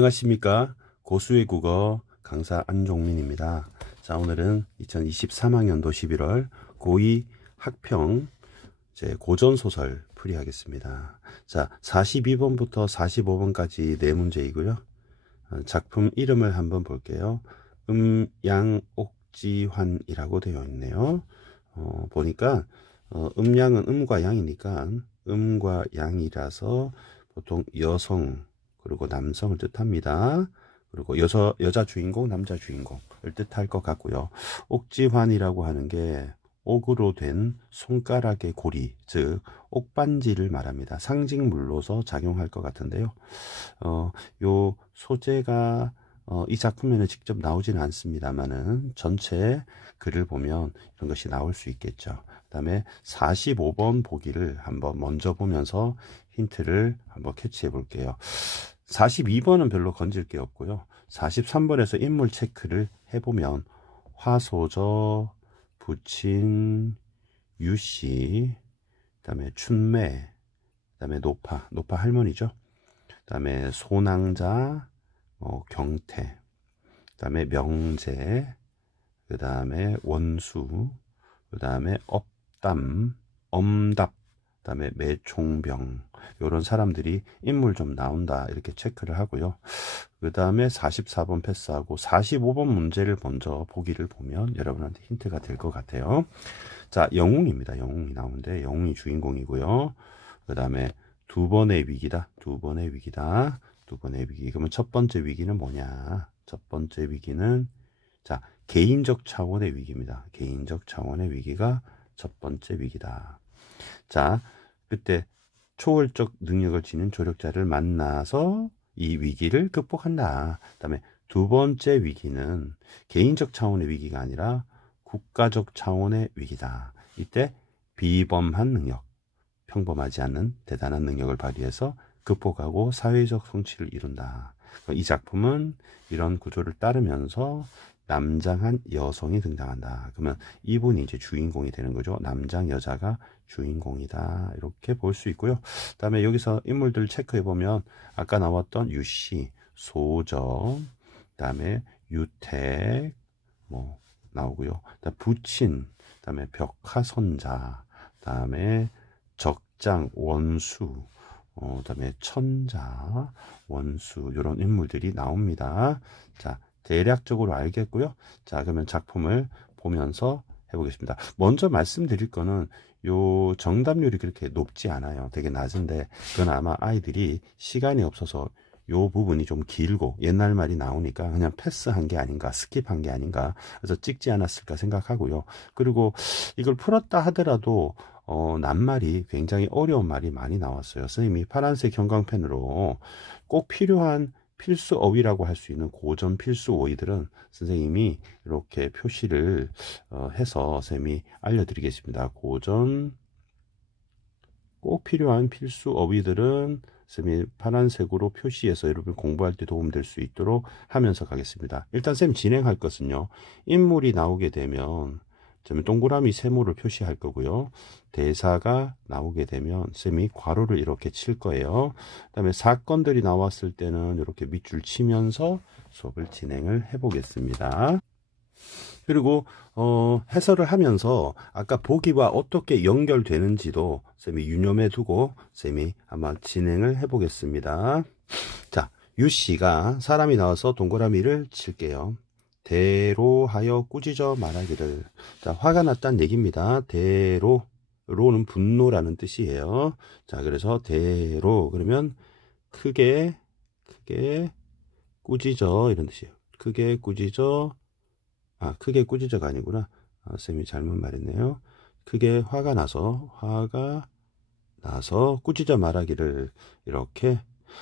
안녕하십니까. 고수의 국어 강사 안종민입니다. 자, 오늘은 2023학년도 11월 고2 학평 고전소설 풀이하겠습니다. 자, 42번부터 45번까지 네 문제이고요. 작품 이름을 한번 볼게요. 음양옥지환이라고 되어 있네요. 보니까 음양은 음과 양이니까 음과 양이라서 보통 여성 그리고 남성을 뜻합니다. 그리고 여자 주인공, 남자 주인공을 뜻할 것 같고요. 옥지환이라고 하는 게 옥으로 된 손가락의 고리, 즉 옥반지를 말합니다. 상징물로서 작용할 것 같은데요. 요 소재가 이 작품에는 직접 나오지는 않습니다만은 전체 글을 보면 이런 것이 나올 수 있겠죠. 그 다음에 45번 보기를 한번 먼저 보면서 힌트를 한번 캐치해 볼게요. 42번은 별로 건질 게 없고요. 43번에서 인물 체크를 해보면 화소저, 부친, 유씨, 그 다음에 춘매, 그 다음에 노파 할머니죠. 그 다음에 소낭자, 경태, 그 다음에 명제, 그 다음에 원수, 그 다음에 업담, 엄답, 그 다음에 매총병, 이런 사람들이 인물 좀 나온다 이렇게 체크를 하고요. 그 다음에 44번 패스하고 45번 문제를 먼저 보기를 보면 여러분한테 힌트가 될 것 같아요. 자, 영웅입니다. 영웅이 나오는데 영웅이 주인공이고요. 그 다음에 두 번의 위기다. 그러면 첫 번째 위기는 뭐냐? 첫 번째 위기는 자, 개인적 차원의 위기입니다. 개인적 차원의 위기가 첫 번째 위기다. 자, 그때 초월적 능력을 지닌 조력자를 만나서 이 위기를 극복한다. 그 다음에 두 번째 위기는 개인적 차원의 위기가 아니라 국가적 차원의 위기다. 이때 비범한 능력, 평범하지 않은 대단한 능력을 발휘해서 극복하고 사회적 성취를 이룬다. 이 작품은 이런 구조를 따르면서 남장한 여성이 등장한다. 그러면 이분이 이제 주인공이 되는 거죠. 남장 여자가 주인공이다. 이렇게 볼 수 있고요. 그 다음에 여기서 인물들 체크해 보면 아까 나왔던 유씨, 소저, 그 다음에 유택 나오고요. 그다음 부친, 그 다음에 벽화선자, 그 다음에 적장, 원수, 그 다음에 천자, 원수 이런 인물들이 나옵니다. 자, 대략적으로 알겠고요. 자, 그러면 작품을 보면서 해보겠습니다. 먼저 말씀드릴 거는 요 정답률이 그렇게 높지 않아요. 되게 낮은데 그건 아마 아이들이 시간이 없어서 요 부분이 좀 길고 옛날 말이 나오니까 그냥 패스한 게 아닌가, 스킵한 게 아닌가, 그래서 찍지 않았을까 생각하고요. 그리고 이걸 풀었다 하더라도 낱말이 굉장히 어려운 말이 많이 나왔어요. 선생님이 파란색 형광펜으로 꼭 필요한 필수 어휘라고 할 수 있는 고전 필수 어휘들은 선생님이 이렇게 표시를 해서 선생님이 알려드리겠습니다. 고전 꼭 필요한 필수 어휘들은 선생님이 파란색으로 표시해서 여러분 공부할 때 도움될 수 있도록 하면서 가겠습니다. 일단 선생님 진행할 것은요. 인물이 나오게 되면 저는 동그라미 세모를 표시할 거고요. 대사가 나오게 되면 쌤이 괄호를 이렇게 칠 거예요. 그 다음에 사건들이 나왔을 때는 이렇게 밑줄 치면서 수업을 진행을 해 보겠습니다. 그리고 해설을 하면서 아까 보기와 어떻게 연결되는지도 쌤이 유념해 두고 쌤이 아마 진행을 해 보겠습니다. 자, 유씨가 사람이 나와서 동그라미를 칠게요. 대로하여 꾸짖어 말하기를. 자, 화가 났다는 얘기입니다. 로는 분노라는 뜻이에요. 자, 그래서 대로 그러면 크게 꾸짖어 이런 뜻이에요. 크게 꾸짖어가 아니구나. 쌤이 잘못 말했네요. 크게 화가 나서 꾸짖어 말하기를. 이렇게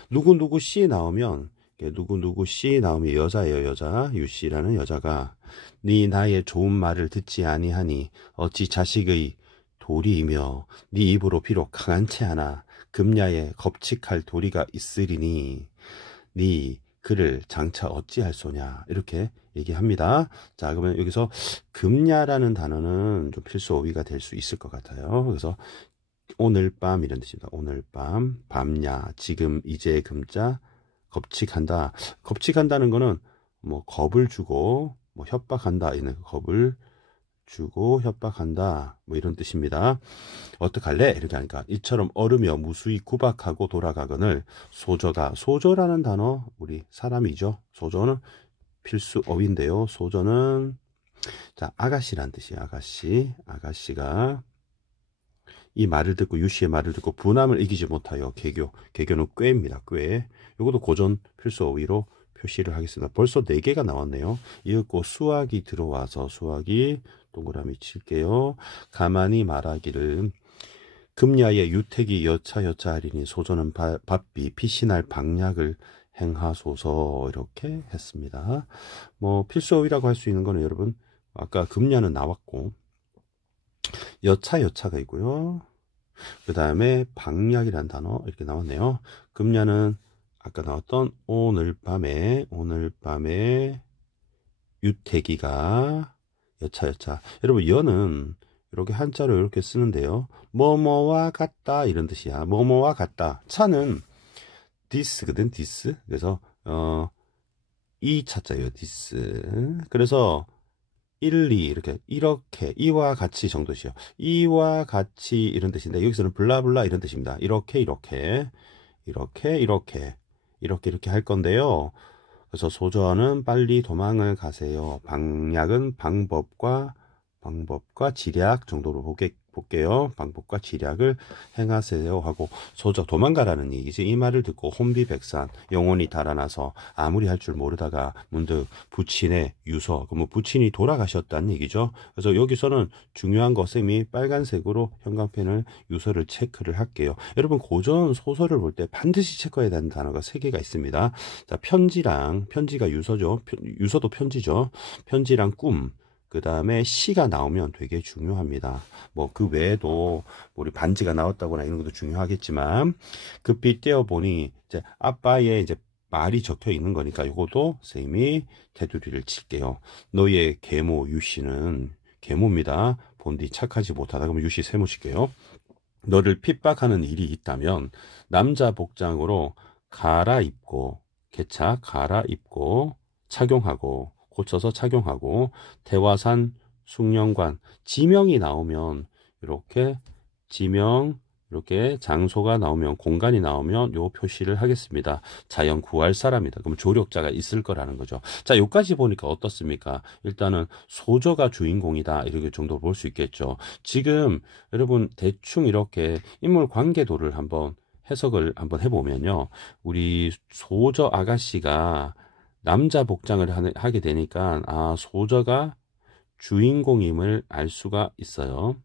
누구 씨 나오면 누구 씨 나오면 여자예요. 여자. 유씨라는 여자가 네 나의 좋은 말을 듣지 아니하니 어찌 자식의 도리이며 네 입으로 비록 강한 채 하나 금야에 겁칙할 도리가 있으리니 네 그를 장차 어찌할 소냐 이렇게 얘기합니다. 자, 그러면 여기서 금야라는 단어는 좀 필수 어휘가 될 수 있을 것 같아요. 그래서 오늘 밤 이런 뜻입니다. 오늘 밤, 밤야, 지금, 이제 금자, 겁칙한다. 겁칙한다는 거는 뭐 겁을 주고 뭐 협박한다. 이는 겁을 주고 협박한다. 뭐 이런 뜻입니다. 어떡할래? 이렇게 하니까 이처럼 얼으며 무수히 구박하고 돌아가거늘 소저라는 단어 우리 사람이죠. 소저는 필수 어휘인데요. 소저는 자 아가씨란 뜻이에요. 아가씨가 이 말을 듣고 유씨의 말을 듣고 분함을 이기지 못하여 개교는 꾀입니다. 꾀. 이것도 고전 필수 어휘로 표시를 하겠습니다. 벌써 4개가 나왔네요. 이윽고 수학이 들어와서 수학이 동그라미 칠게요. 가만히 말하기를 금야의 유택이 여차하리니 소저는 바삐 피신할 방약을 행하소서 이렇게 했습니다. 뭐 필수어휘라고 할 수 있는 거는 여러분 아까 금야는 나왔고 여차가 있고요. 그 다음에 방약이라는 단어 이렇게 나왔네요. 금야는 아까 나왔던 오늘 밤에 유태기가 여차 여러분 여는 이렇게 한자로 이렇게 쓰는데요. 뭐뭐와 같다 이런 뜻이야. 뭐뭐와 같다. 차는 디스거든. 디스. 그래서 이 차자예요. 디스. 그래서 1, 2 이렇게 이와 같이 정도시요. 이와 같이 이런 뜻인데 여기서는 블라블라 이런 뜻입니다. 이렇게 할 건데요. 그래서 소저는 빨리 도망을 가세요. 방약은 방법과 지략 정도로 볼게요. 방법과 지략을 행하세요 하고 소저 도망가라는 얘기지. 이 말을 듣고 혼비백산 영혼이 달아나서 아무리 할 줄 모르다가 문득 부친의 유서 그러면 부친이 돌아가셨다는 얘기죠. 그래서 여기서는 중요한 거 쌤이 빨간색으로 형광펜을 유서를 체크를 할게요. 여러분 고전 소설을 볼 때 반드시 체크해야 되는 단어가 3개가 있습니다. 자, 편지가 유서죠. 유서도 편지죠. 편지랑 꿈 그 다음에 시가 나오면 되게 중요합니다. 뭐 그 외에도 우리 반지가 나왔다거나 이런 것도 중요하겠지만 급히 떼어보니 이제 아빠의 이제 말이 적혀 있는 거니까 이것도 선생님이 테두리를 칠게요. 너의 계모 유씨는 계모입니다. 본디 착하지 못하다. 그러면 유씨 세모 칠게요. 너를 핍박하는 일이 있다면 남자 복장으로 갈아입고 착용하고 고쳐서 착용하고 대화산 숭령관 지명이 나오면 이렇게 장소가 나오면 공간이 나오면 요 표시를 하겠습니다. 자연 구할 사람이다. 그럼 조력자가 있을 거라는 거죠. 자, 여기까지 보니까 어떻습니까? 일단은 소저가 주인공이다. 이렇게 정도 볼 수 있겠죠. 지금 여러분 대충 이렇게 인물 관계도를 한번 해석을 한번 해보면요. 우리 소저 아가씨가 남자 복장을 하게 되니까 소저가 주인공임을 알 수가 있어요.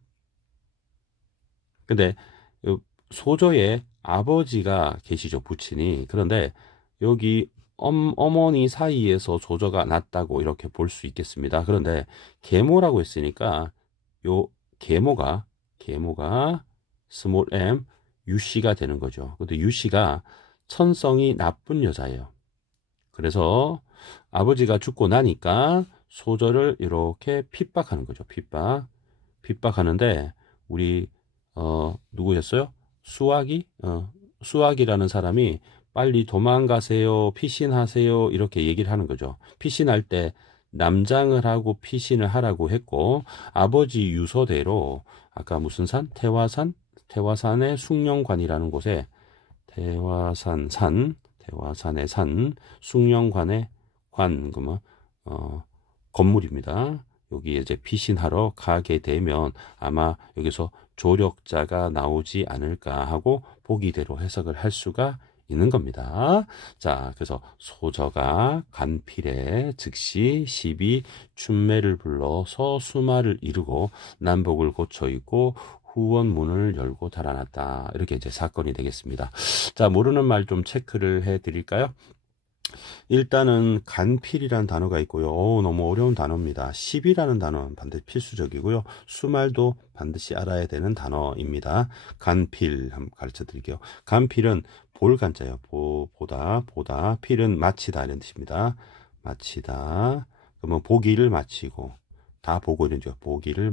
근데 소저의 아버지가 계시죠. 부친이. 그런데 여기 어머니 사이에서 소저가 났다고 이렇게 볼 수 있겠습니다. 그런데 계모라고 했으니까 요 계모가 스몰 m 유씨가 되는 거죠. 근데 유씨가 천성이 나쁜 여자예요. 그래서 아버지가 죽고 나니까 소저를 이렇게 핍박하는 거죠. 핍박하는데 우리 누구였어요? 수학이라는 사람이 빨리 도망가세요, 피신하세요 이렇게 얘기를 하는 거죠. 피신할 때 남장을 하고 피신을 하라고 했고 아버지 유서대로 아까 무슨 산? 태화산의 숭령관이라는 곳에 태화산의 산, 숭령관의 관, 그러면 건물입니다. 여기에 이제 피신하러 가게 되면 아마 여기서 조력자가 나오지 않을까 하고 보기대로 해석을 할 수가 있는 겁니다. 자, 그래서 소저가 간필에 즉시 시비 춘매를 불러서 수마를 이루고 난복을 고쳐 입고 후원문을 열고 달아났다. 이렇게 이제 사건이 되겠습니다. 자, 모르는 말 좀 체크를 해 드릴까요? 일단은 간필이라는 단어가 있고요. 너무 어려운 단어입니다. 시비라는 단어는 반드시 필수적이고요. 수말도 반드시 알아야 되는 단어입니다. 간필 한번 가르쳐 드릴게요. 간필은 볼간자예요. 보다 필은 마치다 이런 뜻입니다. 마치다. 그러면 보기를 마치고 다 보고 이러죠. 보기를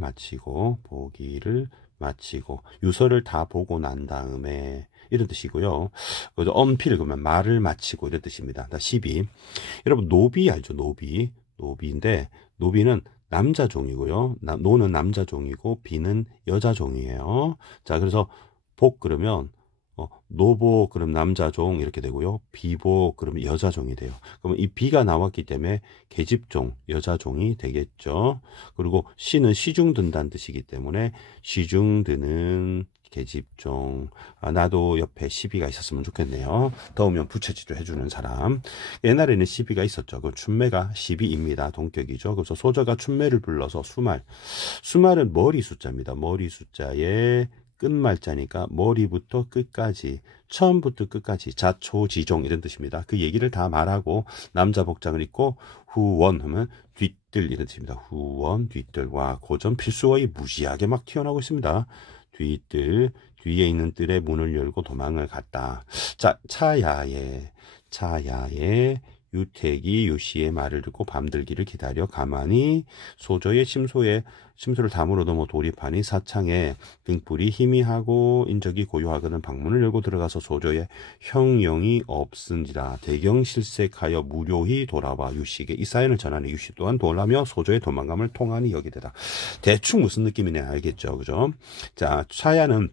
마치고 유서를 다 보고 난 다음에 이런 뜻이고요. 그래서 unfil 그러면 말을 마치고 이런 뜻입니다. 시비. 여러분 노비 알죠? 노비. 노비인데 노비는 남자 종이고요. 노는 남자 종이고 비는 여자 종이에요. 자, 그래서 복 그러면 노보 그럼 남자종 이렇게 되고요. 비보 그러면 여자종이 돼요. 그러면 이 비가 나왔기 때문에 계집종 여자종이 되겠죠. 그리고 시는 시중 든다는 뜻이기 때문에 시중 드는 계집종. 나도 옆에 시비가 있었으면 좋겠네요. 더우면 부채질을 해주는 사람. 옛날에는 시비가 있었죠. 그 춘매가 시비입니다. 동격이죠. 그래서 소저가 춘매를 불러서 수말. 수말은 머리 숫자입니다. 머리 숫자에 끝말자니까 머리부터 끝까지 처음부터 끝까지 자초지종 이런 뜻입니다. 그 얘기를 다 말하고 남자 복장을 입고 후원 하면 뒤뜰 이런 뜻입니다. 후원 뒤뜰. 와 고전 필수어이 무지하게 막 튀어나오고 있습니다. 뒤뜰 뒤에 있는 뜰에 문을 열고 도망을 갔다. 자 차야에 유택이 유씨의 말을 듣고 밤들기를 기다려 가만히 소저의 심소를 다물어 넘어 돌입하니 사창에 등불이 희미하고 인적이 고요하거든 방문을 열고 들어가서 소저의 형용이 없은지라 대경실색하여 무료히 돌아와 유씨에게 이 사연을 전하니 유씨 또한 놀라며 소저의 도망감을 통하니 여기되다. 대충 무슨 느낌이냐 알겠죠, 그죠? 자 차야는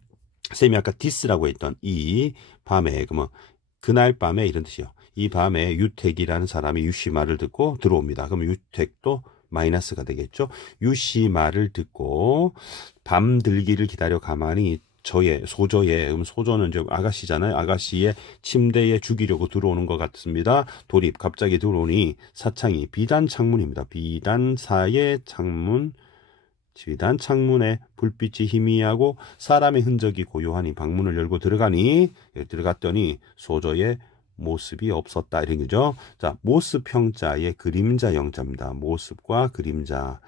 쌤이 아까 디스라고 했던 이 밤에 그러면 그날 밤에 이런 뜻이요. 이 밤에 유택이라는 사람이 유씨 말을 듣고 들어옵니다. 그럼 유택도 마이너스가 되겠죠. 유씨 말을 듣고 밤들기를 기다려 가만히 소저의 소저는 이제 아가씨잖아요. 아가씨의 침대에 죽이려고 들어오는 것 같습니다. 돌입 갑자기 들어오니 사창이 비단 창문입니다. 비단사의 창문. 비단 창문에 불빛이 희미하고 사람의 흔적이 고요하니 방문을 열고 들어갔더니 소저의 모습이 없었다 이런 거죠. 자, 모습 형자의 그림자 영자입니다. 모습과 그림자,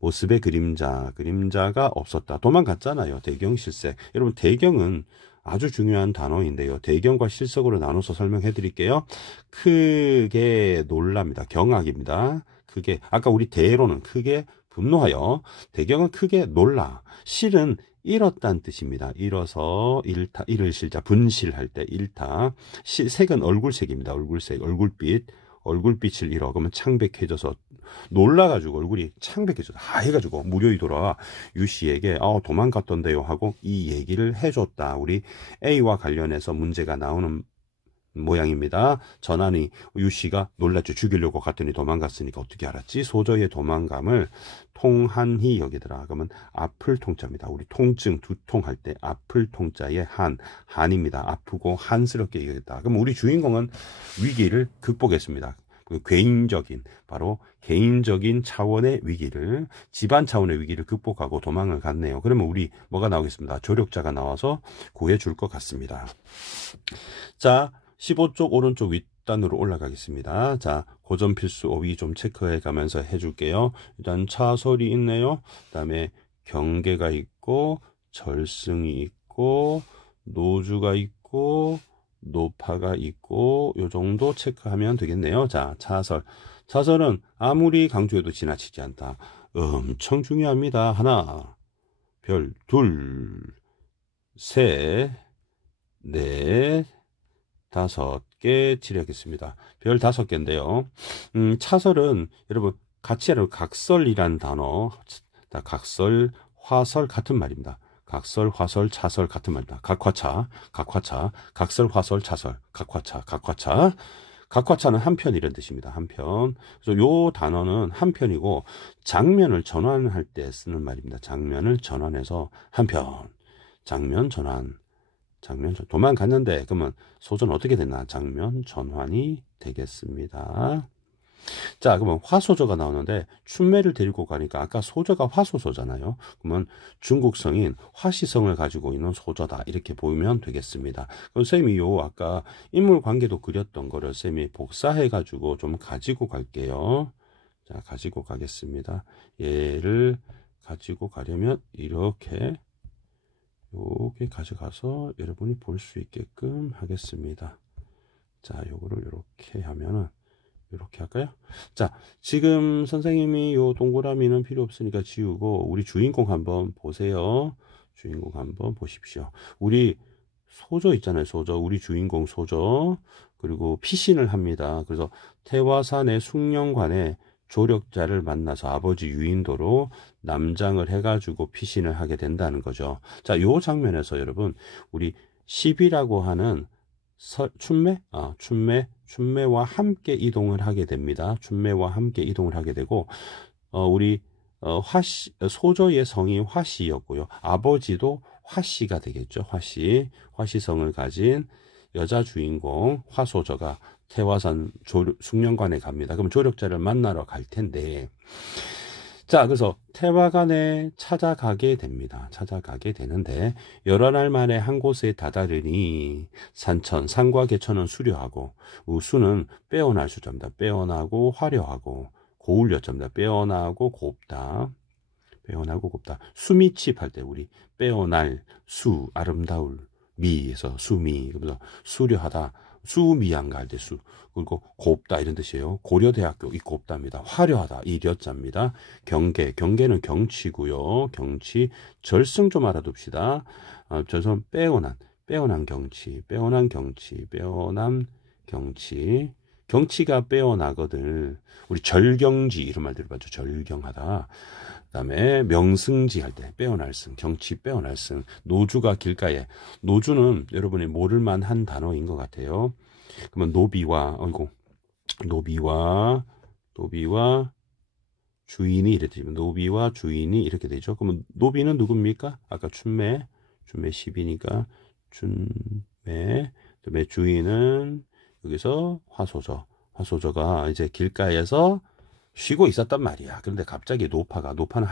모습의 그림자가 없었다. 도망갔잖아요. 대경실색. 여러분 대경은 아주 중요한 단어인데요. 대경과 실석으로 나눠서 설명해 드릴게요. 크게 놀랍니다. 경악입니다. 크게 아까 우리 대로는 크게 분노하여, 대경은 크게 놀라. 실은 잃었다는 뜻입니다. 잃어서 잃을 실자 분실할 때 잃다. 색은 얼굴색입니다. 얼굴색, 얼굴빛을 잃어. 그러면 창백해져서 놀라가지고 얼굴이 창백해져서 하얘가지고 무료히 돌아와 유씨에게 도망갔던데요 하고 이 얘기를 해줬다. 우리 A와 관련해서 문제가 나오는 모양입니다. 전하니 유씨가 놀랐죠. 죽이려고 갔더니 도망갔으니까 어떻게 알았지? 소저의 도망감을 통한히 여기더라. 그러면 아플 통자입니다. 우리 통증 두통할 때 아플 통자의 한입니다. 아프고 한스럽게 여겼다. 그럼 우리 주인공은 위기를 극복했습니다. 바로 개인적인 차원의 위기를, 집안 차원의 위기를 극복하고 도망을 갔네요. 그러면 우리 뭐가 나오겠습니다. 조력자가 나와서 구해줄 것 같습니다. 자, 15쪽 오른쪽 윗단으로 올라가겠습니다. 자, 고전 필수 어휘 좀 체크해 가면서 해줄게요. 일단 차설이 있네요. 그 다음에 경계가 있고, 절승이 있고, 노주가 있고, 노파가 있고, 요 정도 체크하면 되겠네요. 자, 차설은 아무리 강조해도 지나치지 않다. 엄청 중요합니다. 하나, 둘, 셋, 넷, 5개 칠하겠습니다. 별 5개인데요. 차설은 여러분 같이 하는 각설이라는 단어, 각설, 화설 같은 말입니다. 각설, 화설, 차설 같은 말입니다. 각화차, 각설, 화설, 차설, 각화차. 각화차는 한편 이런 뜻입니다. 한편. 그래서 요 단어는 한편이고 장면을 전환할 때 쓰는 말입니다. 장면을 전환해서 한편, 장면 전환. 도망갔는데 그러면 소전 어떻게 됐나? 장면 전환이 되겠습니다. 자, 그러면 화소저가 나오는데 춘매를 데리고 가니까 아까 소저가 화소소잖아요. 그러면 중국성인 화시성을 가지고 있는 소저다 이렇게 보면 되겠습니다. 그럼 쌤이 아까 인물 관계도 그렸던 거를 쌤이 복사해 가지고 좀 가지고 갈게요. 자, 가지고 가겠습니다. 얘를 가지고 가려면 이렇게 가져가서 여러분이 볼 수 있게끔 하겠습니다. 자, 요거를 이렇게 하면은 이렇게 할까요? 자, 지금 선생님이 요 동그라미는 필요 없으니까 지우고 우리 주인공 한번 보세요. 주인공 한번 보십시오. 우리 소조 있잖아요. 소조. 우리 주인공 소조. 그리고 피신을 합니다. 그래서 태화산의 숭령관에 조력자를 만나서 아버지 유인도로 남장을 해가지고 피신을 하게 된다는 거죠. 자, 요 장면에서 여러분, 우리 10이라고 하는 춘매와 함께 이동을 하게 됩니다. 춘매와 함께 이동을 하게 되고, 우리 소조의 성이 화씨였고요. 아버지도 화씨가 되겠죠. 화씨성을 가진 여자 주인공 화소저가 태화산 숭령관에 갑니다. 그럼 조력자를 만나러 갈 텐데, 자, 그래서 태화관에 찾아가게 됩니다. 찾아가게 되는데, 여러 날 만에 한 곳에 다다르니 산과 개천은 수려하고 수는 빼어날 수자입니다. 빼어나고 화려하고, 고울 여자입니다. 빼어나고 곱다. 빼어나고 곱다. 수미칩할 때 우리 빼어날 수, 아름다울 미에서 수미. 그래서 수려하다. 수미양가 할 때 수. 그리고 곱다 이런 뜻이에요. 고려대학교 이 곱다입니다. 화려하다 이 려자입니다. 경계는 경치고요. 경치. 절승 좀 알아둡시다. 저선 빼어난 경치. 빼어난 경치. 경치가 빼어나거든. 우리 절경지 이런 말 들어봤죠. 절경하다. 그다음에 명승지 할 때 빼어날 승, 경치 빼어날 승. 노주가 길가에. 노주는 여러분이 모를 만한 단어인 것 같아요. 그러면 노비와 주인이 이렇게 되면 노비와 주인이 이렇게 되죠. 그러면 노비는 누굽니까? 아까 춘매 10이니까 춘매. 그다음에 주인은 여기서 화소저가 이제 길가에서 쉬고 있었단 말이야. 그런데 갑자기 노파는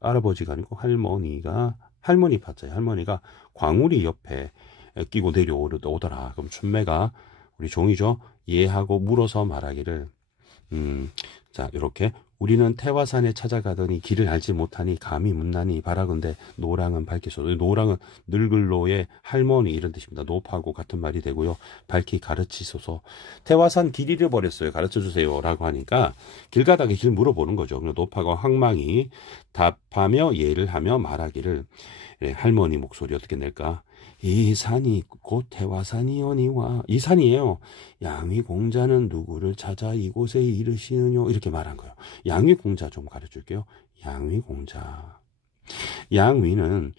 할아버지가 아니고 할머니 파자예요. 할머니가 광우리 옆에 끼고 내려오더라. 그럼 춘매가 우리 종이죠. 얘하고 물어서 말하기를 자, 이렇게 우리는 태화산에 찾아가더니 길을 알지 못하니 감히 묻나니 바라건대 노랑은 밝히소서. 노랑은 늙을로의 할머니 이런 뜻입니다. 노파하고 같은 말이 되고요. 밝히 가르치소서. 태화산 길 잃어버렸어요. 가르쳐주세요 라고 하니까 길 가다가 길 물어보는 거죠. 노파가 황망히 답하며 예를 하며 말하기를 할머니 목소리 어떻게 낼까? 이 산이 곧 태화산이오니와. 이 산이에요. 양위공자는 누구를 찾아 이곳에 이르시느뇨. 이렇게 말한 거예요. 양위공자 좀 가르쳐줄게요. 양위공자. 양은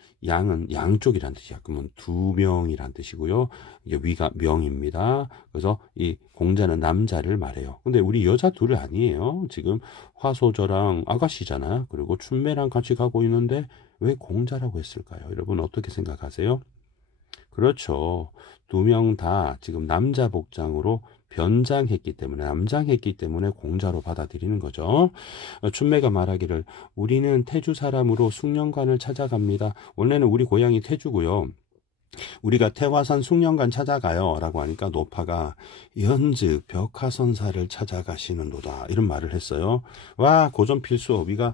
양쪽이란 뜻이야. 그러면 두 명이란 뜻이고요. 이게 위가 명입니다. 그래서 이 공자는 남자를 말해요. 근데 우리 여자 둘이 아니에요. 지금 화소저랑 아가씨잖아요. 그리고 춘매랑 같이 가고 있는데 왜 공자라고 했을까요? 여러분 어떻게 생각하세요? 그렇죠. 두 명 다 지금 남자 복장으로 남장했기 때문에 공자로 받아들이는 거죠. 춘매가 말하기를 우리는 태주 사람으로 숭령관을 찾아갑니다. 원래는 우리 고향이 태주고요. 우리가 태화산 숭령관 찾아가요 라고 하니까 노파가 연즉 벽화선사를 찾아가시는도다 이런 말을 했어요. 와, 고전 필수 어휘가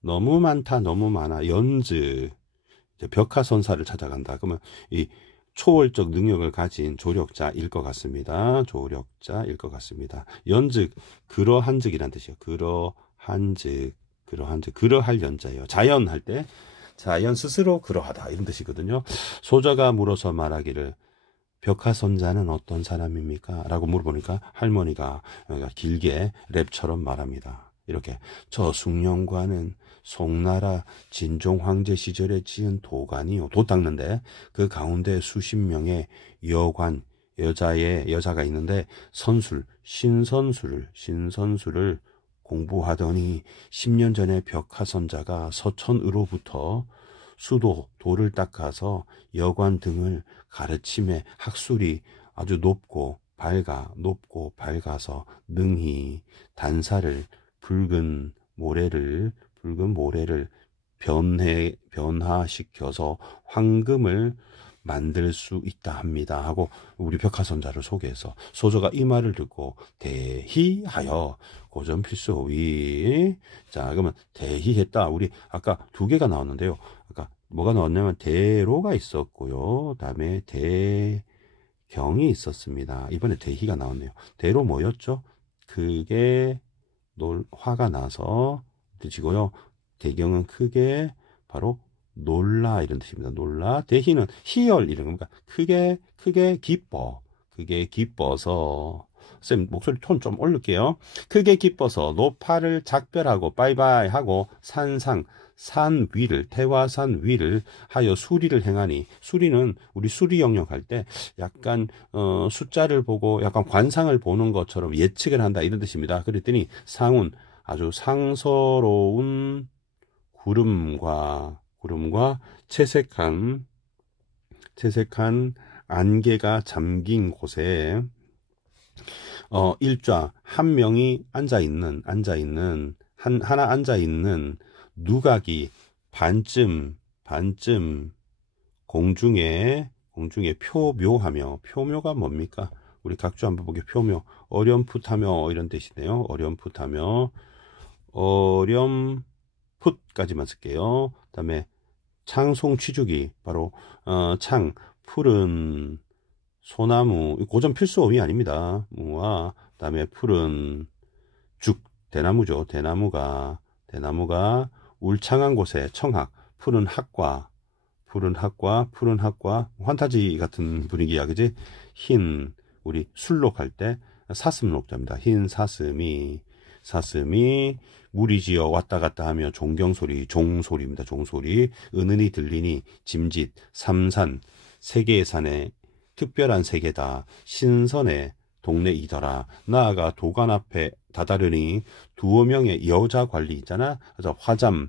너무 많아. 연즉 벽화선사를 찾아간다. 그러면 이 초월적 능력을 가진 조력자일 것 같습니다. 연즉 그러한즉이란 뜻이에요. 그러할 연자예요. 자연할 때 자연 스스로 그러하다 이런 뜻이거든요. 소저가 물어서 말하기를 벽화선자는 어떤 사람입니까? 라고 물어보니까 할머니가 길게 랩처럼 말합니다. 이렇게 저 숭령관은 송나라 진종 황제 시절에 지은 도관이요. 도 닦는데 그 가운데 수십 명의 여자가 있는데 신선수를 공부하더니 10년 전에 벽화선자가 서천으로부터 돌을 닦아서 여관 등을 가르침에 학술이 아주 높고 밝아서 능히 단사를 붉은 모래를 변화시켜서 황금을 만들 수 있다 합니다 하고 우리 벽화선자를 소개해서 소저가 이 말을 듣고 대희하여 고전 필수 어휘. 자, 그러면 대희했다. 우리 아까 두 개가 나왔는데요. 아까 뭐가 나왔냐면 대로가 있었고요. 그다음에 대경이 있었습니다. 이번에 대희가 나왔네요. 대로 뭐였죠? 그게 화가 나서 뜻이고요. 대경은 크게 바로 놀라 이런 뜻입니다. 놀라. 대희는 희열 이런 겁니다. 크게 기뻐. 크게 기뻐서. 쌤 목소리 톤 좀 올릴게요. 크게 기뻐서 노파를 작별하고 빠이빠이 하고 산 위를 태화산 위를 하여 수리를 행하니, 수리는 우리 수리 영역 할 때 약간 숫자를 보고 약간 관상을 보는 것처럼 예측을 한다 이런 뜻입니다. 그랬더니 상운 아주 상서로운 구름과 채색한 안개가 잠긴 곳에 일좌 한 명이 하나 앉아 있는 누각이 반쯤 공중에 표묘하며, 표묘가 뭡니까? 우리 각주 한번 보게. 표묘 어렴풋하며 이런 뜻이네요. 어렴풋까지만 쓸게요. 그다음에 창송 취죽이 바로 푸른 소나무, 고전 필수 어휘 아닙니다. 무와 그다음에 푸른 죽, 대나무죠. 대나무가 울창한 곳에 청학, 푸른 학과, 환타지 같은 분위기야, 그지? 흰, 우리 술록 할 때 사슴록자입니다. 흰 사슴이 무리지어 왔다 갔다 하며 종경소리, 종소리입니다. 종소리, 은은히 들리니 짐짓, 삼산, 세 개의 산에 특별한 세계다. 신선의 동네이더라. 나아가 도관 앞에 다다르니 두어 명의 여자 관리 있잖아. 그래서 화잠,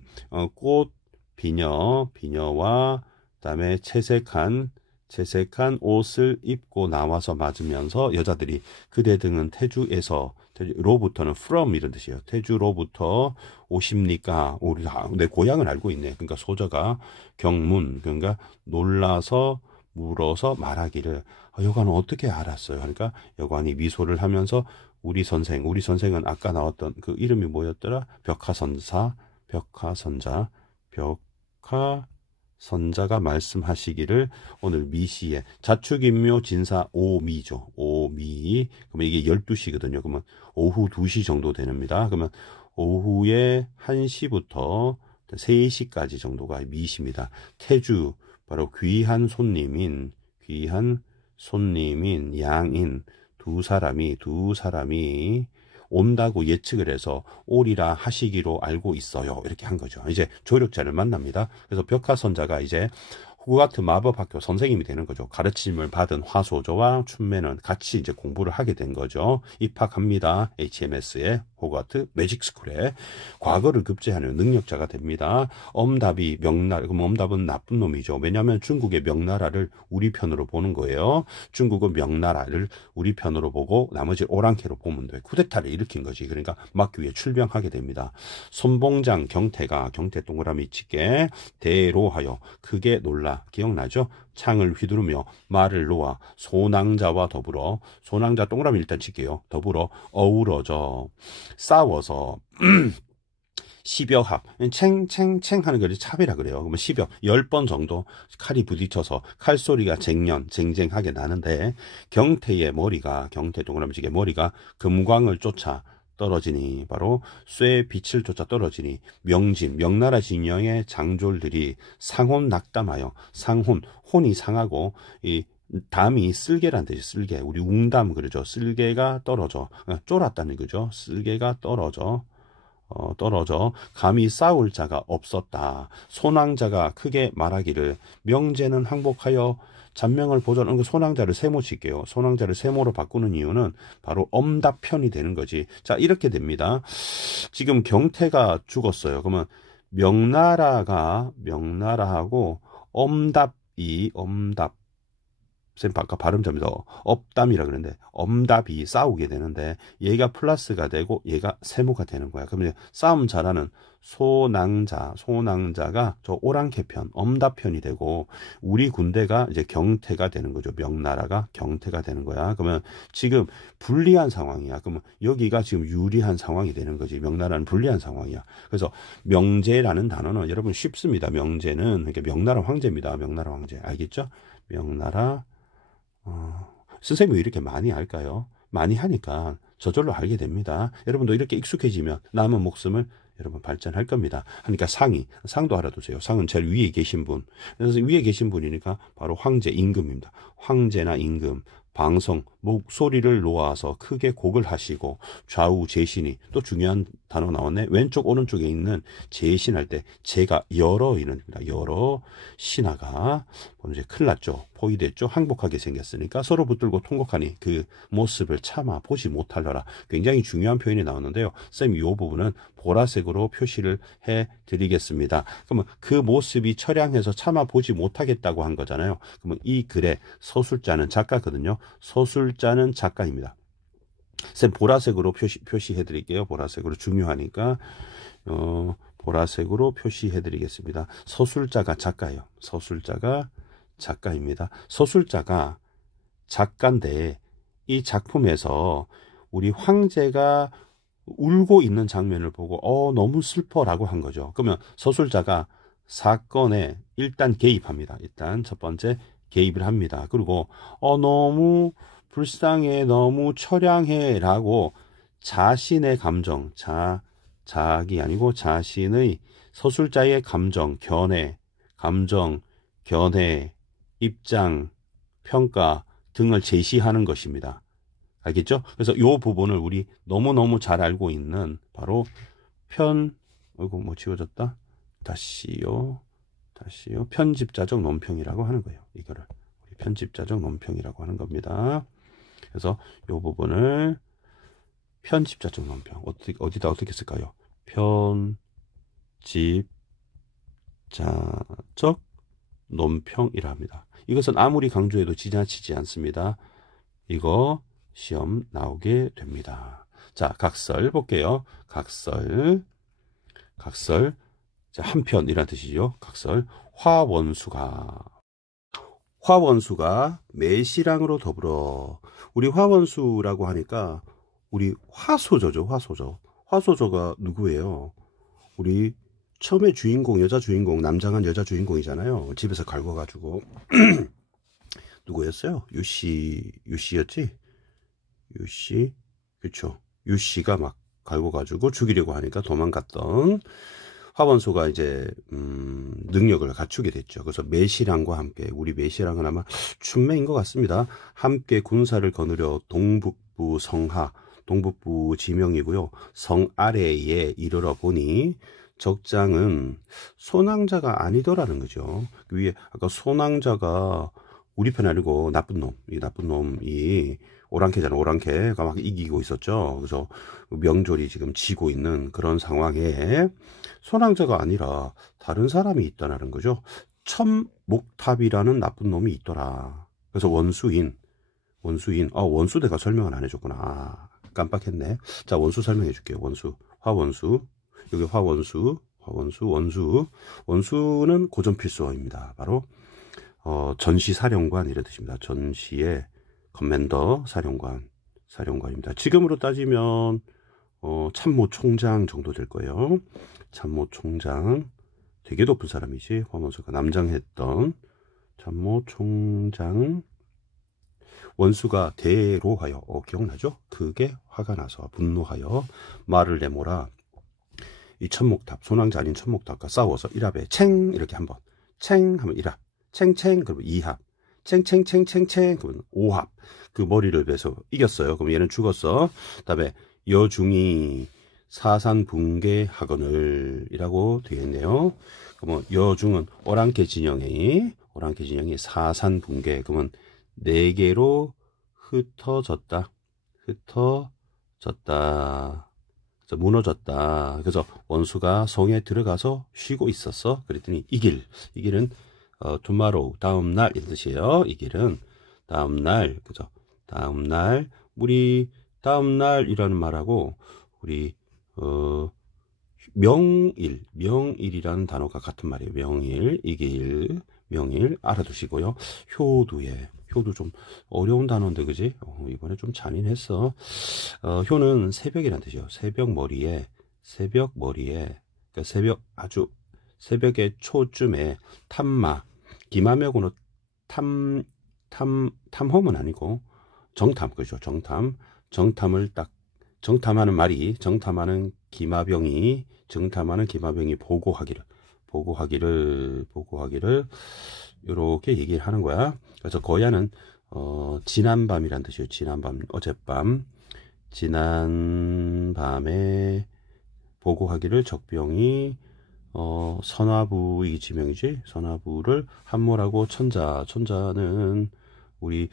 꽃, 비녀와 그다음에 채색한 옷을 입고 나와서 맞으면서 여자들이 그대 등은 로부터는 from 이런 뜻이에요. 태주로부터 오십니까? 우리가 내 고향을 알고 있네. 그러니까 소저가 경문, 그러니까 놀라서 물어서 말하기를, 여관은 어떻게 알았어요? 그러니까 여관이 미소를 하면서 우리 선생은 아까 나왔던 그 이름이 뭐였더라? 벽하선자가 말씀하시기를 오늘 미시에 자축인묘 진사 오미죠. 오미. 그러면 이게 12시거든요. 그러면 오후 2시 정도 됩니다. 그러면 오후에 1시부터 3시까지 정도가 미시입니다. 태주, 바로 귀한 손님인 양인 두 사람이 온다고 예측을 해서 오리라 하시기로 알고 있어요. 이렇게 한 거죠. 이제 조력자를 만납니다. 그래서 벽하선자가 이제 호그와트 마법학교 선생님이 되는 거죠. 가르침을 받은 화소저와 춘매는 같이 이제 공부를 하게 된 거죠. 입학합니다. HMS에, 호그와트 매직스쿨에. 과거를 급제하는 능력자가 됩니다. 엄답이 그럼 엄답은 나쁜 놈이죠. 왜냐하면 중국의 명나라를 우리 편으로 보는 거예요. 중국은 명나라를 우리 편으로 보고 나머지 오랑캐로 보면 돼. 쿠데타를 일으킨 거지. 그러니까 막기 위해 출병하게 됩니다. 손봉장 경태 동그라미 치게 대로하여 크게 놀라. 기억나죠? 창을 휘두르며 말을 놓아 소낭자와 더불어, 소낭자 동그라미 일단 칠게요. 더불어 어우러져 싸워서 10여 합, 챙챙챙 하는 걸 차비라 그래요. 그러면 10여 10번 정도 칼이 부딪혀서 칼소리가 쟁쟁하게 나는데, 경태 동그라미지게 머리가 금광을 쫓아 떨어지니, 바로 쇠 빛을 쫓아 떨어지니, 명나라 진영의 장졸들이 상혼 낙담하여, 혼이 상하고, 이 담이 쓸개란 뜻이 쓸개. 우리 웅담 그러죠. 쓸개가 떨어져. 쫄았다는 거죠. 쓸개가 떨어져 감히 싸울 자가 없었다. 손왕자가 크게 말하기를 명제는 항복하여 잔명을 보존하는, 손왕자를 세모 칠게요. 손왕자를 세모로 바꾸는 이유는 바로 엄답편이 되는 거지. 자, 이렇게 됩니다. 지금 경태가 죽었어요. 그러면 명나라하고 쌤 아까 발음 잡니다. 업담이라 그러는데 엄답이 싸우게 되는데, 얘가 플러스가 되고 얘가 세모가 되는 거야. 그러면 싸움 잘하는 소낭자가 저 오랑캐 편, 엄답편이 되고, 우리 군대가 이제 경태가 되는 거죠. 명나라가 경태가 되는 거야. 그러면 지금 불리한 상황이야. 그러면 여기가 지금 유리한 상황이 되는 거지. 명나라는 불리한 상황이야. 그래서 명제라는 단어는 여러분 쉽습니다. 명제는 그러니까 명나라 황제입니다. 명나라 황제. 알겠죠? 명나라 선생님이 왜 이렇게 많이 알까요? 많이 하니까 저절로 알게 됩니다. 여러분도 이렇게 익숙해지면 남은 목숨을 여러분 발전할 겁니다. 그러니까 상도 알아두세요. 상은 제일 위에 계신 분. 그래서 위에 계신 분이니까 바로 황제, 임금입니다. 황제나 임금, 방성, 목소리를 놓아서 크게 곡을 하시고 좌우 제신이 또 중요한 단어 나왔네. 왼쪽 오른쪽에 있는 제신할 때 제가 여러 이릅니다. 여러 신하가 이제 큰일 났죠. 포위됐죠. 항복하게 생겼으니까 서로 붙들고 통곡하니 그 모습을 차마 보지 못하려라. 굉장히 중요한 표현이 나오는데요. 쌤이 이 부분은 보라색으로 표시를 해드리겠습니다. 그러면 그 모습이 처량해서 차마 보지 못하겠다고 한 거잖아요. 그러면 이 글의 서술자는 작가거든요. 서술자는 작가입니다. 쌤 보라색으로 표시해 드릴게요. 보라색으로 중요하니까 보라색으로 표시해 드리겠습니다. 서술자가 작가예요. 서술자가 작가입니다. 서술자가 작가인데 이 작품에서 우리 황제가 울고 있는 장면을 보고 너무 슬퍼라고 한 거죠. 그러면 서술자가 사건에 일단 개입합니다. 일단 첫 번째 개입을 합니다. 그리고 너무 불쌍해, 너무 처량해 라고 자신의 감정, 자기 아니고 자신의 서술자의 감정, 견해, 입장, 평가 등을 제시하는 것입니다. 알겠죠? 그래서 이 부분을 우리 너무너무 잘 알고 있는 바로 뭐 지워졌다? 다시요. 편집자적 논평이라고 하는 거예요. 이거를. 우리 편집자적 논평이라고 하는 겁니다. 그래서 이 부분을 편집자적 논평. 어디다 어떻게 쓸까요? 편집자적 논평이라 합니다. 이것은 아무리 강조해도 지나치지 않습니다. 이거 시험 나오게 됩니다. 자, 각설 볼게요. 각설. 자, 한편이란 뜻이죠. 각설. 화원수가 매시랑으로 더불어. 우리 화원수라고 하니까 우리 화소저죠. 화소저가 누구예요? 우리 처음에 주인공, 여자 주인공, 남장한 여자 주인공이잖아요. 집에서 갈궈가지고 누구였어요? 유씨였지? 유씨, 그쵸? 유씨가 막 갈궈가지고 죽이려고 하니까 도망갔던 화원소가 이제 능력을 갖추게 됐죠. 그래서 매시랑과 함께, 우리 매시랑은 아마 춘매인 것 같습니다. 함께 군사를 거느려 동북부 성하, 동북부 지명이고요. 성 아래에 이르러 보니 적장은 소낭자가 아니더라는 거죠. 그 위에 아까 소낭자가 우리 편 아니고 나쁜 놈, 이 나쁜 놈이 오랑캐잖아. 오랑캐가 막 이기고 있었죠. 그래서 명졸이 지금 지고 있는 그런 상황에 소낭자가 아니라 다른 사람이 있다는 거죠. 첨목탑이라는 나쁜 놈이 있더라. 그래서 원수인, 원수대가 설명을 안 해줬구나. 깜빡했네. 자, 원수 설명해 줄게요. 화원수. 여기 원수는 고전필수어입니다. 바로 전시사령관 이런 뜻입니다. 전시의 커맨더 사령관입니다. 지금으로 따지면 참모총장 정도 될 거예요. 참모총장 되게 높은 사람이지. 화원수가 남장했던 참모총장. 원수가 대로하여 기억나죠? 그게 화가 나서 분노하여 말을 내모라. 이 천목탑, 소낭자 아닌 천목탑과 싸워서 1합에 챙 이렇게 한번 챙 하면 1합, 챙챙 그러면 2합, 챙챙챙챙챙 그러면 5합. 그 머리를 베서 이겼어요. 그럼 얘는 죽었어. 그다음에 여중이 사산붕괴하거늘 이라고 되어 있네요. 그러면 여중은 오랑캐 진영이 사산붕괴. 그러면 4개로 흩어졌다. 무너졌다. 그래서 원수가 성에 들어가서 쉬고 있었어. 그랬더니 이 길은 tomorrow, 다음날 이런 뜻이에요. 이 길은 다음날, 그죠? 다음날, 우리 다음날이라는 말하고 우리 명일이라는 단어가 같은 말이에요. 명일, 이 길, 명일 알아두시고요. 효도 좀 어려운 단어인데 그지? 이번에 좀 잔인했어. 효는 새벽이란 뜻이에요. 새벽 아주 새벽의 초쯤에 탐마, 기마명으로 탐험은 아니고 정탐, 그죠? 정탐을 딱 정탐하는 말이 정탐하는 기마병이 보고하기를 이렇게 얘기를 하는 거야. 그래서 거야는 지난밤이란 뜻이에요. 지난밤, 어젯밤, 지난밤에 보고하기를 적병이 선화부이 지명이지. 선화부를 함몰하고 천자는 우리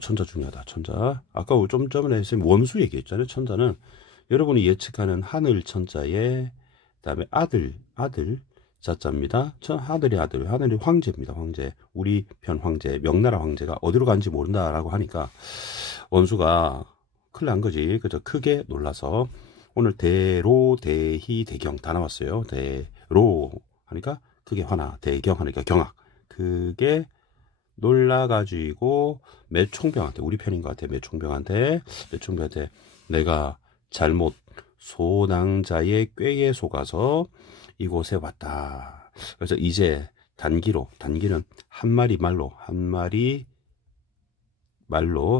천자 중요하다. 천자. 아까 좀 전에 원수 얘기했잖아요. 천자는 여러분이 예측하는 하늘 천자의 그다음에 아들 자자입니다. 하늘이 황제입니다. 황제. 우리 편 황제, 명나라 황제가 어디로 간지 모른다라고 하니까 원수가 큰일 난 거지. 그죠? 크게 놀라서 오늘 대로, 대희, 대경 다 나왔어요. 대로 하니까 그게 화나, 대경 하니까 경악. 그게 놀라가지고 매총병한테, 우리 편인 것 같아. 매총병한테 내가 잘못 소낭자의 꾀에 속아서 이곳에 왔다. 그래서 이제 단기는 한 마리 말로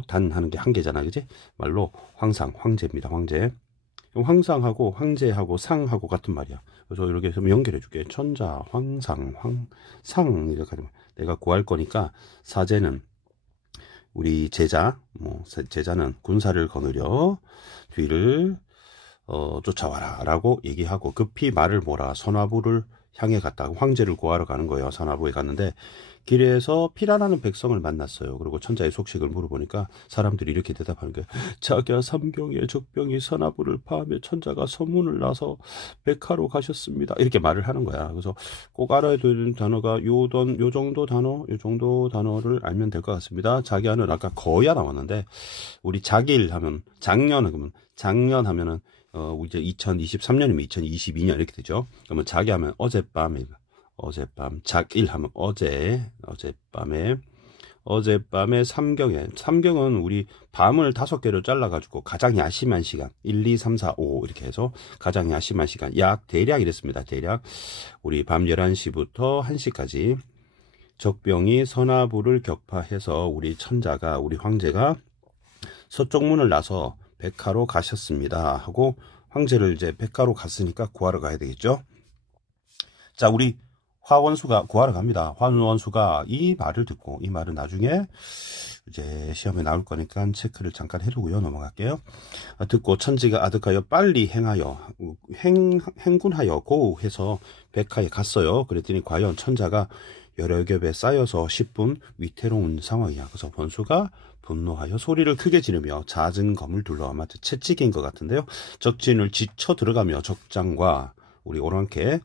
단 하는 게 한 개잖아, 그지? 말로 황제입니다. 황상하고 황제하고 상하고 같은 말이야. 그래서 이렇게 해서 연결해 줄게. 천자, 황상, 이렇게 하면 내가 구할 거니까 사제는 우리 제자는 군사를 거느려 뒤를 쫓아와라 라고 얘기하고 급히 말을 몰아 선화부를 향해 갔다가 황제를 구하러 가는 거예요. 선화부에 갔는데 길에서 피란하는 백성을 만났어요. 그리고 천자의 속식을 물어보니까 사람들이 이렇게 대답하는 거예요. 자기야 삼경의 적병이 선화부를 파하며 천자가 소문을 나서 백하로 가셨습니다. 이렇게 말을 하는 거야. 그래서 꼭 알아야 되는 단어가 요 정도 단어를 알면 될 것 같습니다. 자기야는 아까 거야 나왔는데 우리 작일 하면 작년 하면은 이제 2023년이면 2022년 이렇게 되죠. 그러면 자기 하면 어젯밤, 작일 하면 어젯밤에 삼경은 우리 밤을 5개로 잘라가지고 가장 야심한 시간, 1, 2, 3, 4, 5 이렇게 해서 가장 야심한 시간, 대략 이랬습니다. 대략 우리 밤 11시부터 1시까지 적병이 선화부를 격파해서 우리 황제가 서쪽문을 나서 백하로 가셨습니다 하고 황제를 이제 백하로 갔으니까 구하러 가야 되겠죠. 자, 우리 화원수가 구하러 갑니다. 화원수가 이 말을 듣고, 이 말은 나중에 이제 시험에 나올 거니까 체크를 잠깐 해두고요. 넘어갈게요. 듣고 천지가 아득하여 빨리 행군하여 고해서 백하에 갔어요. 그랬더니 과연 천자가 여러 겹에 쌓여서 10분 위태로운 상황이야. 그래서 원수가 분노하여 소리를 크게 지르며 잦은 검을 둘러 마치 채찍인 것 같은데요. 적진을 지쳐 들어가며 적장과 우리 오랑캐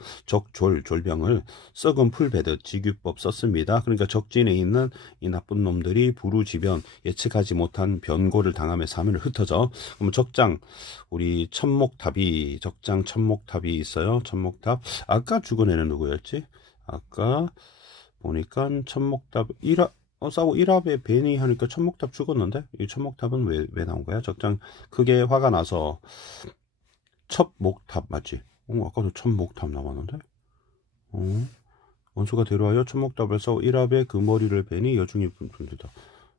졸병을 썩은 풀 베듯 지규법 썼습니다. 그러니까 적진에 있는 이 나쁜 놈들이 부르지변 예측하지 못한 변고를 당하며 사면을 흩어져. 그럼 적장 우리 천목탑이 있어요. 천목탑 아까 죽은 애는 누구였지? 아까 보니까 천목탑 싸고 1합에 벤이 하니까 천목탑 죽었는데 이 천목탑은 왜 나온 거야? 적장 크게 화가 나서 첩목탑 맞지? 아까도 천목탑 나왔는데? 원수가 데려와요 천목탑을 싸고 1합에 그 머리를 베니 여중이 분들다.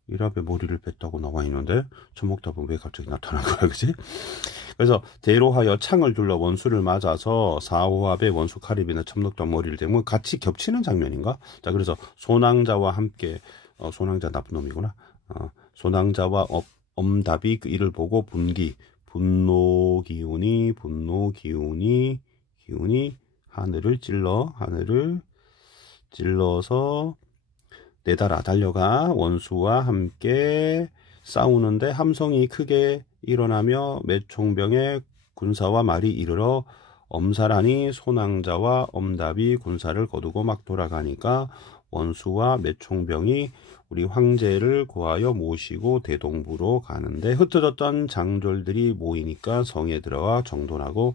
1합에 머리를 뱉다고 나와 있는데 천목탑은 왜 갑자기 나타난 거야, 그지? 그래서 대로하여 창을 둘러 원수를 맞아서 4, 5합에 원수 칼입이나 천목탑 머리를 대면 같이 겹치는 장면인가? 자, 그래서 소낭자와 함께 소낭자 나쁜 놈이구나. 소낭자와 엄답이 그 이를 보고 분노 기운이 하늘을 찔러서 내달아 달려가 원수와 함께 싸우는데 함성이 크게 일어나며 매총병의 군사와 말이 이르러 엄살하니 소낭자와 엄답이 군사를 거두고 막 돌아가니까 원수와 매총병이 우리 황제를 구하여 모시고 대동부로 가는데 흩어졌던 장졸들이 모이니까 성에 들어와 정돈하고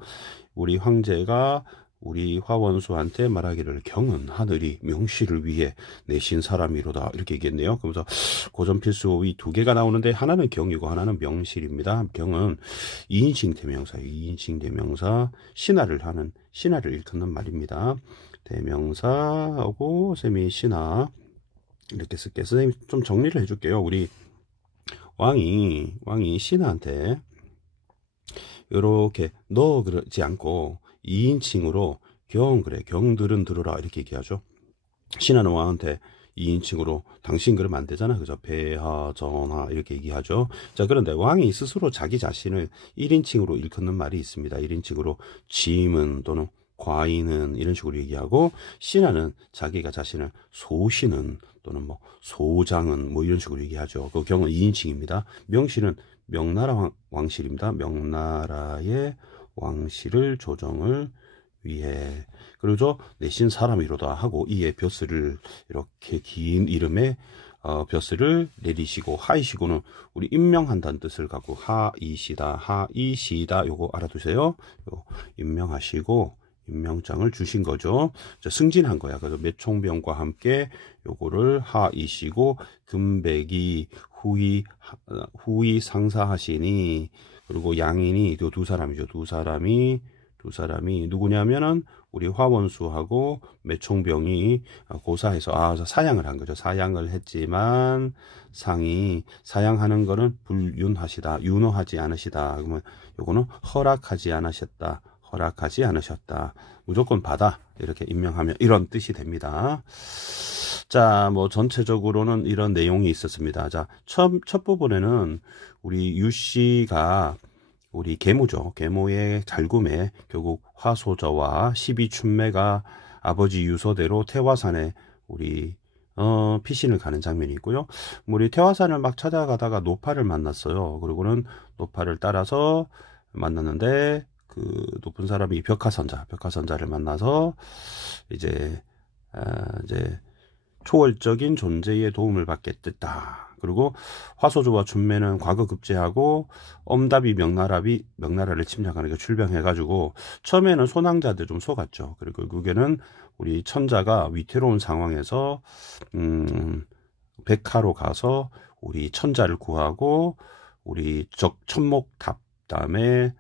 우리 황제가 우리 화원수한테 말하기를 경은 하늘이 명실을 위해 내신 사람이로다 이렇게 얘기했네요. 그래서 고전 필수 이 두 개가 나오는데 하나는 경이고 하나는 명실입니다. 경은 2인칭 대명사예요. 2인칭 대명사 신하를 일컫는 말입니다. 대명사하고 쌤이 신하 이렇게 쓸게요. 선생님 좀 정리를 해줄게요. 우리 왕이 신하한테 이렇게 너 그러지 않고 2인칭으로 그래 경들은 들어라 이렇게 얘기하죠. 신하는 왕한테 2인칭으로 당신 그러면 안 되잖아. 그죠? 폐하, 전하 이렇게 얘기하죠. 자, 그런데 왕이 스스로 자기 자신을 1인칭으로 일컫는 말이 있습니다. 1인칭으로 짐은 또는 과인은 이런 식으로 얘기하고, 신하는 자기가 자신을 소신은 또는 뭐 소장은 뭐 이런 식으로 얘기하죠. 그 경은 2인칭입니다. 명실은 명나라 왕실입니다. 명나라의 왕실을 조정을 위해. 그러죠. 내신 사람이로다 하고 이에 벼슬을 이렇게 긴 이름에 벼슬을 내리시고, 하이시고는 우리 임명한다는 뜻을 갖고 하이시다, 하이시다 요거 알아두세요. 요 임명하시고 임명장을 주신 거죠. 자, 승진한 거야. 그래서 매총병과 함께 요거를 하이시고 금백이 후이 상사하시니, 그리고 양인이 요 두 사람이죠. 두 사람이 누구냐면은 우리 화원수하고 매총병이 고사해서 사양을 한 거죠. 사양을 했지만 상이 사양하는 거는 불윤하시다, 윤호하지 않으시다. 그러면 요거는 허락하지 않으셨다. 무조건 받아 이렇게 임명하면 이런 뜻이 됩니다. 자, 뭐 전체적으로는 이런 내용이 있었습니다. 자, 첫 부분에는 우리 유씨가 우리 계모죠. 계모의 잘굼에 결국 화소저와 12춘매가 아버지 유서대로 태화산에 우리 피신을 가는 장면이 있고요. 우리 태화산을 막 찾아가다가 노파를 만났어요. 그리고는 노파를 따라서 만났는데 그 높은 사람이 벽화선자를 만나서 이제 초월적인 존재의 도움을 받겠다. 그리고 화소조와 춘매는 과거 급제하고 엄답이 명나라를 침략하는 게 출병해가지고 처음에는 소낭자들 좀 속았죠. 그리고 결국에는 우리 천자가 위태로운 상황에서 백하로 가서 우리 천자를 구하고 우리 천목탑, 다음에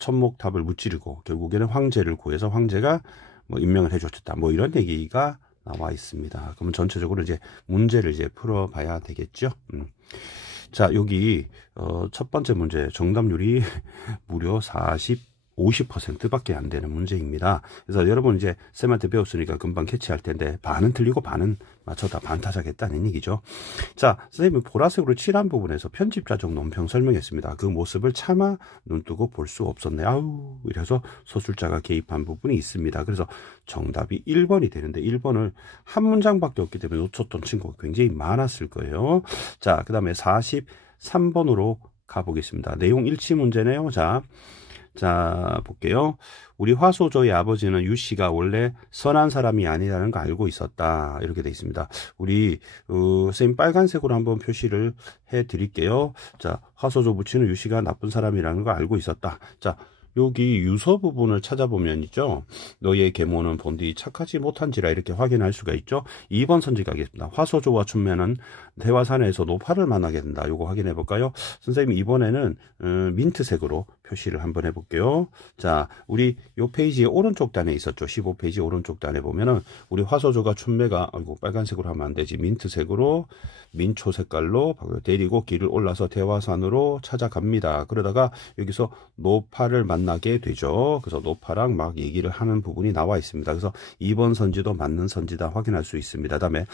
천목탑을 무찌르고 결국에는 황제를 구해서 황제가 뭐 임명을 해줬다. 뭐 이런 얘기가 나와 있습니다. 그러면 전체적으로 이제 문제를 이제 풀어봐야 되겠죠. 자, 여기 첫 번째 문제 정답률이 무려 50%밖에 안 되는 문제입니다. 그래서 여러분 이제 쌤한테 배웠으니까 금방 캐치할 텐데 반은 틀리고 반은 맞췄다, 반타작했다는 얘기죠. 자, 선생님이 보라색으로 칠한 부분에서 편집자적 논평 설명했습니다. 그 모습을 차마 눈뜨고 볼 수 없었네. 아우, 이래서 소술자가 개입한 부분이 있습니다. 그래서 정답이 1번이 되는데 1번을 한 문장밖에 없기 때문에 놓쳤던 친구가 굉장히 많았을 거예요. 자, 그 다음에 43번으로 가보겠습니다. 내용 일치 문제네요. 자, 볼게요. 우리 화소저의 아버지는 유씨가 원래 선한 사람이 아니라는 거 알고 있었다. 이렇게 되어 있습니다. 우리 선생님 빨간색으로 한번 표시를 해 드릴게요. 자, 화소저 부친은 유씨가 나쁜 사람이라는 거 알고 있었다. 자, 여기 유서 부분을 찾아보면 있죠. 너의 계모는 본디 착하지 못한지라 이렇게 확인할 수가 있죠. 2번 선지 가겠습니다. 화소조와 춘매는 태화산에서 노파를 만나게 된다. 요거 확인해 볼까요? 선생님 이번에는 민트색으로 표시를 한번 해볼게요. 자, 우리 요 페이지의 오른쪽 단에 있었죠. 15페이지 오른쪽 단에 보면은 우리 화소조가 춘매가, 아이고 빨간색으로 하면 안 되지, 민트색으로 민초 색깔로 데리고 길을 올라서 태화산으로 찾아갑니다. 그러다가 여기서 노파를 만나게 되죠. 그래서 노파랑 막 얘기를 하는 부분이 나와 있습니다. 그래서 2번 선지도 맞는 선지다 확인할 수 있습니다. 다음에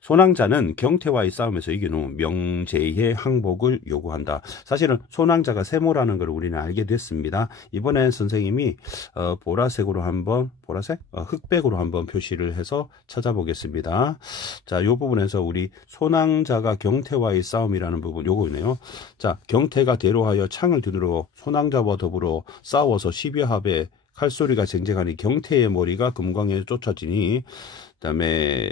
소낭자는 경태와의 싸움에서 이긴 후 명제의 항복을 요구한다. 사실은 소낭자가 세모라는 걸 우리는 알게 됐습니다. 이번에 선생님이 보라색으로 한번, 흑백으로 한번 표시를 해서 찾아보겠습니다. 자, 이 부분에서 우리 소낭자가 경태와의 싸움이라는 부분, 요거네요. 자, 경태가 대로하여 창을 들으러 소낭자와 더불어 싸워서 10여 합에 칼소리가 쟁쟁하니 경태의 머리가 금광에 쫓아지니, 그다음에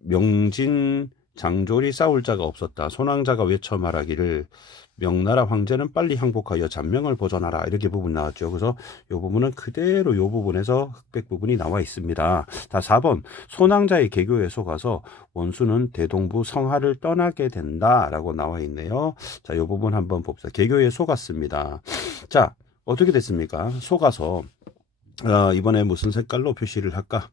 명진 장졸이 싸울 자가 없었다. 소낭자가 외쳐 말하기를 명나라 황제는 빨리 항복하여 잔명을 보존하라. 이렇게 부분 나왔죠. 그래서 이 부분은 그대로 이 부분에서 흑백 부분이 나와 있습니다. 자, 4번 소낭자의 개교에 속아서 원수는 대동부 성하를 떠나게 된다라고 나와 있네요. 자, 이 부분 한번 봅시다. 개교에 속았습니다. 자, 어떻게 됐습니까? 속아서 이번에 무슨 색깔로 표시를 할까?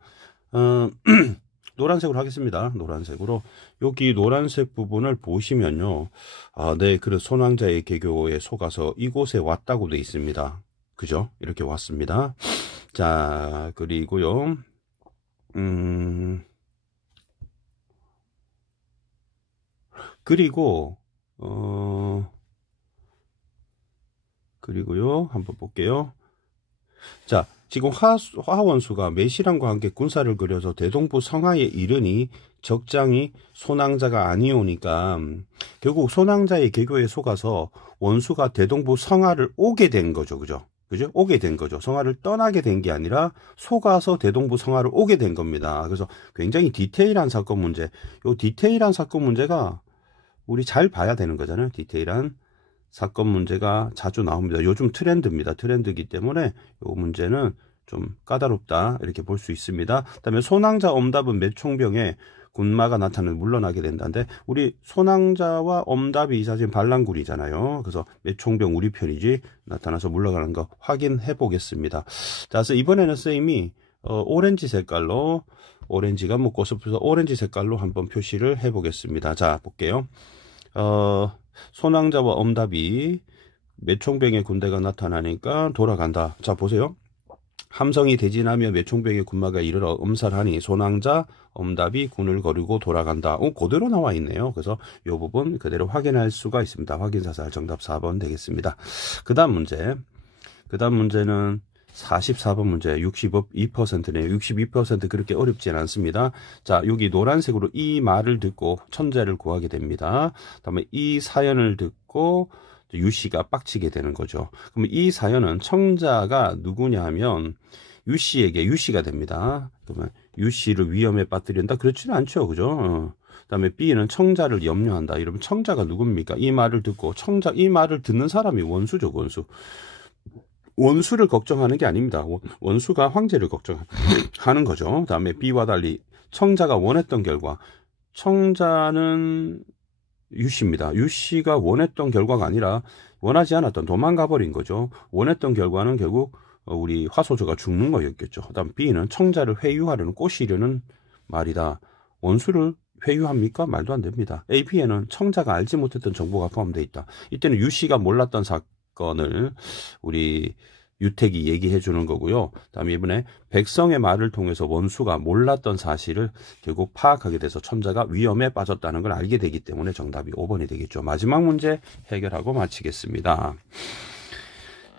노란색으로 하겠습니다. 노란색으로. 여기 노란색 부분을 보시면요. 아, 네, 그래 손왕자의 개교에 속아서 이곳에 왔다고 돼 있습니다. 그죠? 이렇게 왔습니다. 자, 그리고요. 그리고요. 한번 볼게요. 자, 지금 화원수가 매시랑과 함께 군사를 그려서 대동부 성하에 이르니 적장이 손왕자가 아니오니까 결국 손왕자의 계교에 속아서 원수가 대동부 성하를 오게 된 거죠. 그죠? 그죠? 오게 된 거죠. 성하를 떠나게 된 게 아니라 속아서 대동부 성하를 오게 된 겁니다. 그래서 굉장히 디테일한 사건 문제. 요 디테일한 사건 문제가 우리 잘 봐야 되는 거잖아요. 디테일한 사건 문제가 자주 나옵니다. 요즘 트렌드입니다. 트렌드이기 때문에 이 문제는 좀 까다롭다 이렇게 볼 수 있습니다. 그다음에 손왕자 엄답은 매총병에 군마가 나타나면 물러나게 된다는데 우리 손왕자와 엄답이 이 사진 반란군이잖아요. 그래서 매총병 우리 편이지 나타나서 물러가는 거 확인해 보겠습니다. 자, 그래서 이번에는 쌤이 오렌지 색깔로 오렌지가 묻고 싶어서 오렌지 색깔로 한번 표시를 해 보겠습니다. 자, 볼게요. 손왕자와 엄답이 매총병의 군대가 나타나니까 돌아간다. 자, 보세요. 함성이 대진하며 매총병의 군마가 이르러 음살하니 손왕자, 엄답이 군을 거르고 돌아간다. 그대로 나와 있네요. 그래서 이 부분 그대로 확인할 수가 있습니다. 확인사살 정답 4번 되겠습니다. 그 다음 문제는 44번 문제 62%네요. 62% 그렇게 어렵지는 않습니다. 자, 여기 노란색으로 이 말을 듣고 천재를 구하게 됩니다. 다음에 이 사연을 듣고 유씨가 빡치게 되는 거죠. 그러면 이 사연은 청자가 누구냐 하면 유씨에게 유씨가 됩니다. 그러면 유씨를 위험에 빠뜨린다? 그렇지는 않죠. 그죠? 그다음에 B는 청자를 염려한다. 이러면 청자가 누굽니까? 이 말을 듣고 이 말을 듣는 사람이 원수죠. 원수를 걱정하는 게 아닙니다. 원수가 황제를 걱정하는 거죠. 그 다음에 B와 달리 청자가 원했던 결과, 청자는 유씨입니다. 유씨가 원했던 결과가 아니라 원하지 않았던 도망가 버린 거죠. 원했던 결과는 결국 우리 화소저가 죽는 거였겠죠. 그 다음 B는 청자를 회유하려는 꼬시려는 말이다. 원수를 회유합니까? 말도 안 됩니다. A, B에는 청자가 알지 못했던 정보가 포함되어 있다. 이때는 유씨가 몰랐던 사건을 우리 유택이 얘기해 주는 거고요. 다음에 이번에 백성의 말을 통해서 원수가 몰랐던 사실을 결국 파악하게 돼서 천자가 위험에 빠졌다는 걸 알게 되기 때문에 정답이 5번이 되겠죠. 마지막 문제 해결하고 마치겠습니다.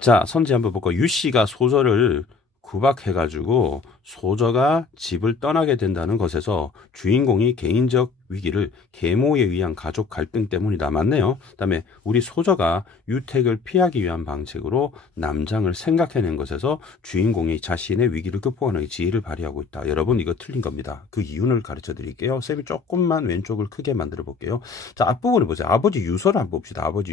자, 선지 한번 볼까요? 유씨가 소저를 구박해가지고 소저가 집을 떠나게 된다는 것에서 주인공이 개인적 위기를 계모에 의한 가족 갈등 때문이다. 맞네요. 그다음에 우리 소저가 유택을 피하기 위한 방책으로 남장을 생각해낸 것에서 주인공이 자신의 위기를 극복하는 지혜를 발휘하고 있다. 여러분 이거 틀린 겁니다. 그 이유를 가르쳐 드릴게요. 쌤이 조금만 왼쪽을 크게 만들어 볼게요. 자, 앞부분을 보세요. 아버지 유서를 한번 봅시다. 아버지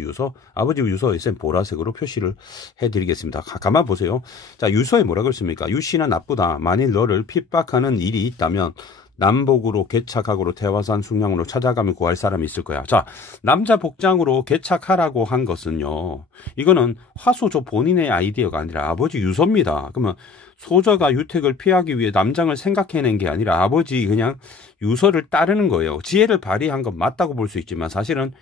유서에 쌤 보라색으로 표시를 해드리겠습니다. 가만 보세요. 자, 유서에 뭐라고 했습니까? 유씨는 나쁘다. 만일 너를 핍박하는 일이 있다면 남복으로 개착하고로 태화산 숭양으로 찾아가면 구할 사람이 있을 거야. 자, 남자 복장으로 개착하라고 한 것은요, 이거는 화소저 본인의 아이디어가 아니라 아버지 유서입니다. 그러면 소저가 유택을 피하기 위해 남장을 생각해낸 게 아니라 아버지 그냥 유서를 따르는 거예요. 지혜를 발휘한 건 맞다고 볼 수 있지만 사실은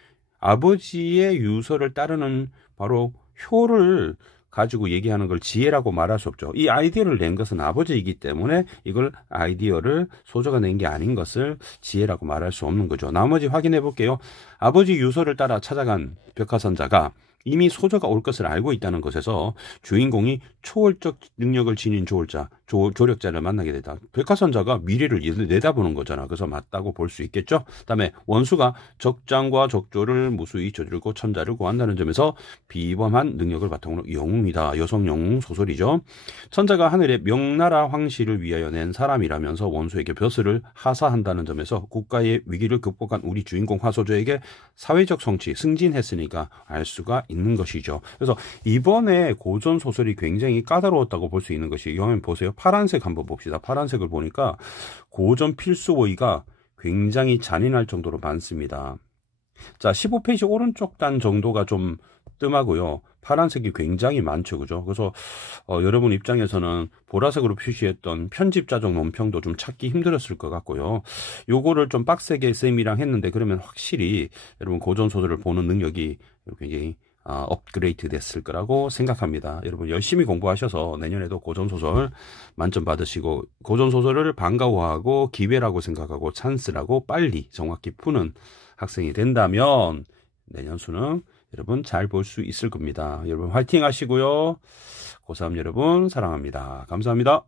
아버지의 유서를 따르는 바로 효를 가지고 얘기하는 걸 지혜라고 말할 수 없죠. 이 아이디어를 낸 것은 아버지이기 때문에 이걸 아이디어를 소저가 낸 게 아닌 것을 지혜라고 말할 수 없는 거죠. 나머지 확인해 볼게요. 아버지 유서를 따라 찾아간 벽화선자가 이미 소저가 올 것을 알고 있다는 것에서 주인공이 초월적 능력을 지닌 조력자를 만나게 되다. 벽화선자가 미래를 내다보는 거잖아. 그래서 맞다고 볼 수 있겠죠. 그다음에 원수가 적장과 적조를 무수히 저지르고 천자를 구한다는 점에서 비범한 능력을 바탕으로 영웅이다. 여성 영웅 소설이죠. 천자가 하늘의 명나라 황실을 위하여 낸 사람이라면서 원수에게 벼슬을 하사한다는 점에서 국가의 위기를 극복한 우리 주인공 화소저에게 사회적 성취 승진했으니까 알 수가 있는 것이죠. 그래서 이번에 고전 소설이 굉장히 까다로웠다고 볼 수 있는 것이, 여기 보세요. 파란색 한번 봅시다. 파란색을 보니까 고전 필수 어휘가 굉장히 잔인할 정도로 많습니다. 자, 15페이지 오른쪽 단 정도가 좀 뜸하고요. 파란색이 굉장히 많죠. 그죠? 그래서 여러분 입장에서는 보라색으로 표시했던 편집자적 논평도 좀 찾기 힘들었을 것 같고요. 요거를 좀 빡세게 쌤이랑 했는데 그러면 확실히 여러분 고전소설을 보는 능력이 굉장히 업그레이드 됐을 거라고 생각합니다. 여러분 열심히 공부하셔서 내년에도 고전소설 만점 받으시고 고전소설을 방과후하고 기회라고 생각하고 찬스라고 빨리 정확히 푸는 학생이 된다면 내년 수능 여러분 잘 볼 수 있을 겁니다. 여러분 화이팅 하시고요. 고3 여러분 사랑합니다. 감사합니다.